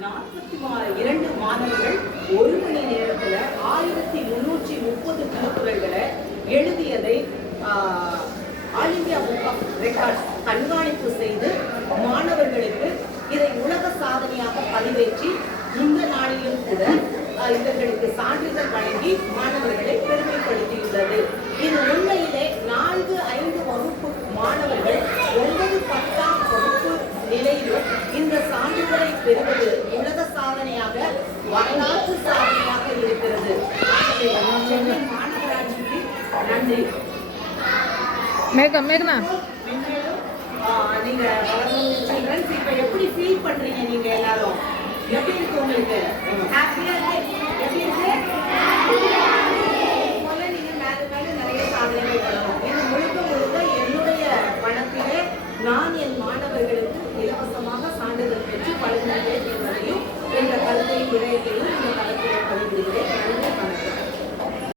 42 மாணவர்கள் ஒரு மணி நேரத்துல 1330 திருக்குறள்களை எழுதியதை all India book of records கண்காணிப்பு செய்து மாணவர்களுக்கு இதை உலக சாதனையாக பதிவேற்றி இந்த நாளிலும் கூட இவர்களுக்கு சான்றிதழ் வழங்கி மாணவர்களை பெருமைப்படுத்தியுள்ளது. இது உண்மையிலே 4-5 வகுப்பு மாணவர்கள் 9-10ஆம் வகுப்பு நிலையிலும் இந்த சான்றிதழை பெறுவது உலக சாதனையாக, வரலாற்று சாதனையாக இருக்கிறது. சென்னை மாநகராட்சிக்கு நன்றி. மேகனா நீங்க சில்ட்ரன்ஸ் இப்ப எப்படி ஃபீல் பண்றீங்க? நீங்க எல்லாரும் எப்படி இருக்கு உங்களுக்கு? ஹாப்பியா இருக்கு? எப்படி இருக்கு? போல நீங்க மேல மேல நிறைய சாதனைகள் பண்ணணும். இது முழுக்க என்னுடைய பணத்திலே நான் என் மாணவர்களுக்கு இலவசமாக சான்றிதழ் பெற்று பழகுகிறேன் என்பதையும் என்ற கருத்தை விளைவிக்கிறேன்.